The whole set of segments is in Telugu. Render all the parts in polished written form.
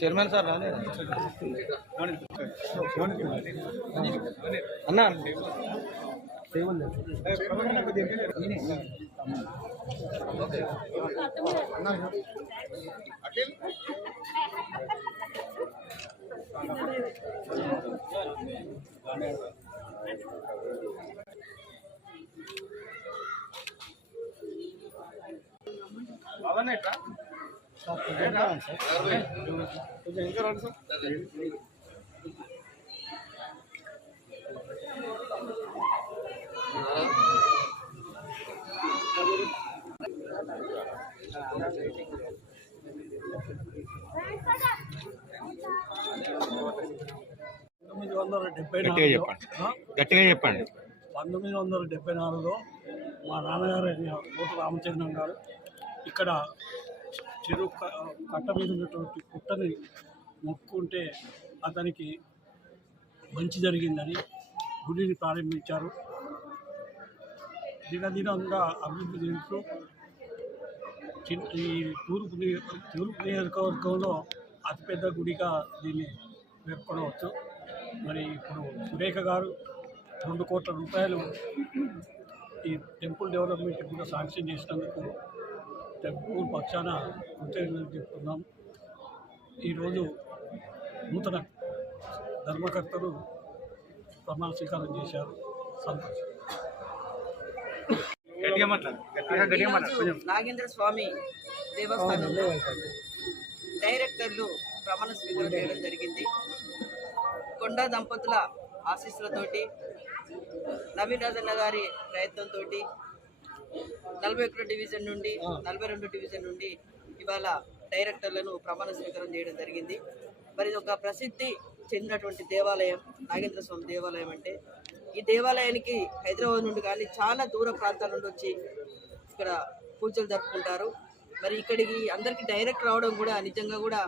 చైర్మన్ సార్ రాలే అన్నా కొంచెం ఇంకా రండి సార్. గట్టిగా చెప్పండి. 1974లో మా నాన్నగారు కోట రామచంద్రం గారు ఇక్కడ చెరువు కట్ట మీద ఉన్నటువంటి పుట్టని మొక్కుంటే అతనికి మంచి జరిగిందని గుడిని ప్రారంభించారు. దినదినంగా అభివృద్ధి చెందుతూ ఈ తూర్పు నియోజకవర్గంలో అతిపెద్ద గుడిగా దీన్ని పేర్కొనవచ్చు. మరి ఇప్పుడు సురేఖ గారు 2 కోట్ల రూపాయలు ఈ టెంపుల్ డెవలప్మెంట్ కూడా శాంక్షన్ చేసినందుకు టెంపుల్ పక్షాన కృతజ్ఞతలు చెప్తున్నాం. ఈరోజు నూతన ధర్మకర్తలు ప్రమాణ స్వీకారం చేశారు. సంతోషం. నాగేంద్ర స్వామి దేవస్థానంలో డైరెక్టర్లు ప్రమాణ స్వీకారం చేయడం జరిగింది. కొండా దంపతుల ఆశీస్సులతోటి, నవీన్ రాజన్న గారి ప్రయత్నంతో 41 డివిజన్ నుండి 42 డివిజన్ నుండి ఇవాళ డైరెక్టర్లను ప్రమాణ స్వీకారం చేయడం జరిగింది. మరి ఇది ఒక ప్రసిద్ధి చెందినటువంటి దేవాలయం నాగేంద్ర స్వామి దేవాలయం. అంటే ఈ దేవాలయానికి హైదరాబాద్ నుండి కానీ చాలా దూర ప్రాంతాల నుండి వచ్చి ఇక్కడ పూజలు జరుపుకుంటారు. మరి ఇక్కడికి అందరికీ డైరెక్ట్ రావడం కూడా నిజంగా కూడా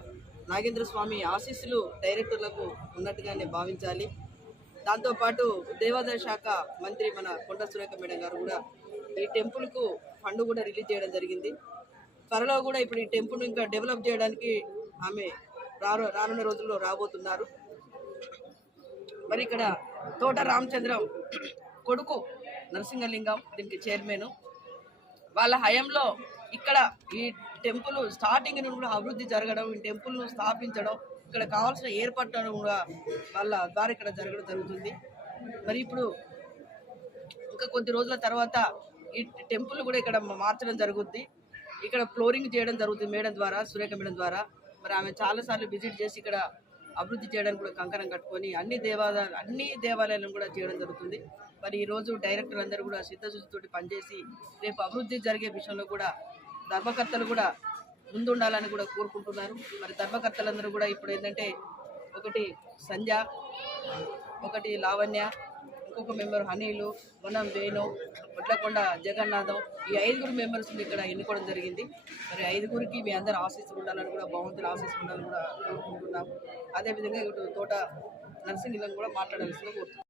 నాగేంద్ర స్వామి ఆశీస్సులు డైరెక్టర్లకు ఉన్నట్టుగానే భావించాలి. దాంతోపాటు దేవాదాయ శాఖ మంత్రి మన కొండ సురేఖ మేడం గారు కూడా ఈ టెంపుల్కు ఫండ్ కూడా రిలీజ్ చేయడం జరిగింది. త్వరలో కూడా ఇప్పుడు ఈ టెంపుల్ ఇంకా డెవలప్ చేయడానికి ఆమె రానున్న రోజుల్లో రాబోతున్నారు. మరి ఇక్కడ తోట రామచంద్రం కొడుకు నరసింహలింగం దీనికి చైర్మన్. వాళ్ళ హయాంలో ఇక్కడ ఈ టెంపుల్ స్టార్టింగ్ నుండి కూడా అభివృద్ధి జరగడం, ఈ టెంపుల్ను స్థాపించడం, ఇక్కడ కావాల్సిన ఏర్పాట్లను కూడా వాళ్ళ ద్వారా ఇక్కడ జరుగుతుంది. మరి ఇప్పుడు ఇంకా కొద్ది రోజుల తర్వాత ఈ టెంపుల్ కూడా ఇక్కడ మార్చడం జరుగుద్ది. ఇక్కడ ఫ్లోరింగ్ చేయడం జరుగుతుంది మేడం ద్వారా, సురేఖ మేడం ద్వారా. మరి ఆమె చాలాసార్లు విజిట్ చేసి ఇక్కడ అభివృద్ధి చేయడానికి కూడా కంకణం కట్టుకొని అన్ని దేవాలయాలను కూడా చేయడం జరుగుతుంది. మరి ఈరోజు డైరెక్టర్ అందరూ కూడా సిద్ధశుద్ధితోటి పనిచేసి రేపు అభివృద్ధి జరిగే విషయంలో కూడా ధర్మకర్తలు కూడా ముందుండాలని కూడా కోరుకుంటున్నారు. మరి ధర్మకర్తలందరూ కూడా ఇప్పుడు ఏంటంటే ఒకటి సంధ్య, ఒకటి లావణ్య, ఇంకొక మెంబర్ హనీలు, వనం వేణు, వడ్లకొండ జగన్నాథం, ఈ 5 మెంబర్స్ ఇక్కడ ఎన్నుకోవడం జరిగింది. మరి 5కి మీ అందరూ ఆశీస్సులు ఉండాలని కూడా, భగవంతుల ఆశీస్సులు ఉండాలని కూడా కోరుకుంటున్నాం. అదేవిధంగా ఇటు తోట నరసింహలింగం కూడా మాట్లాడాల్సిందిగా కోరుతున్నాం.